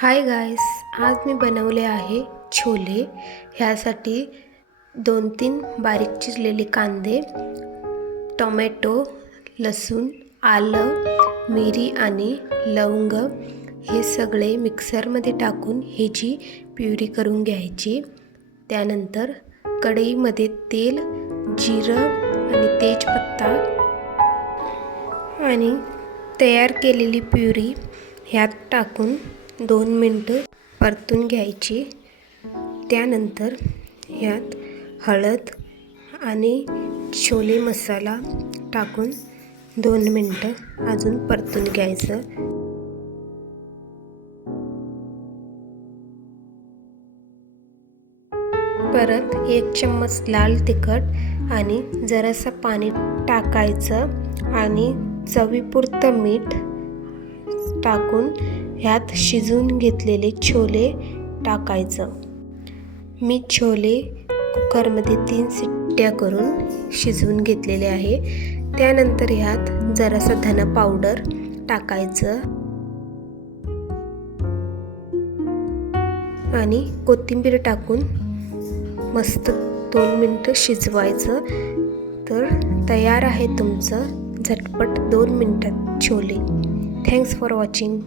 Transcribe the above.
Hi guys, आज मी बनवले आहे छोले. ह्यासाठी 2-3 बारीक चिरलेले कांदे, टोमॅटो, लसूण, आलं, मिरी आणि लवंग हे सगळे मिक्सरमध्ये टाकून ह्याची प्युरी करून घ्यायची. त्यानंतर कढईमध्ये तेल, जिरं आणि तेजपत्ता आणि तयार केलेली प्युरी ह्यात टाकून 2 मिनटं परतून घ्यायची. त्यानंतर ह्यात हळद आणि छोले मसाला टाकून 2 मिनटं अजून परतून घ्यायचं. परत 1 चम्मच लाल तिखट आणि जरासं पाणी टाकायचं आणि चवीपुरतं मीठ टाकून ह्यात शिजवून घेतलेले छोले टाकायचं. मी छोले कुकरमध्ये 3 शिट्ट्या करून शिजवून घेतलेले आहे. त्यानंतर ह्यात जरासं धना पावडर टाकायचं आणि कोथिंबीर टाकून मस्त 2 मिनटं शिजवायचं. तर तयार आहे तुमचं झटपट 2 मिनटात छोले. Thanks for watching.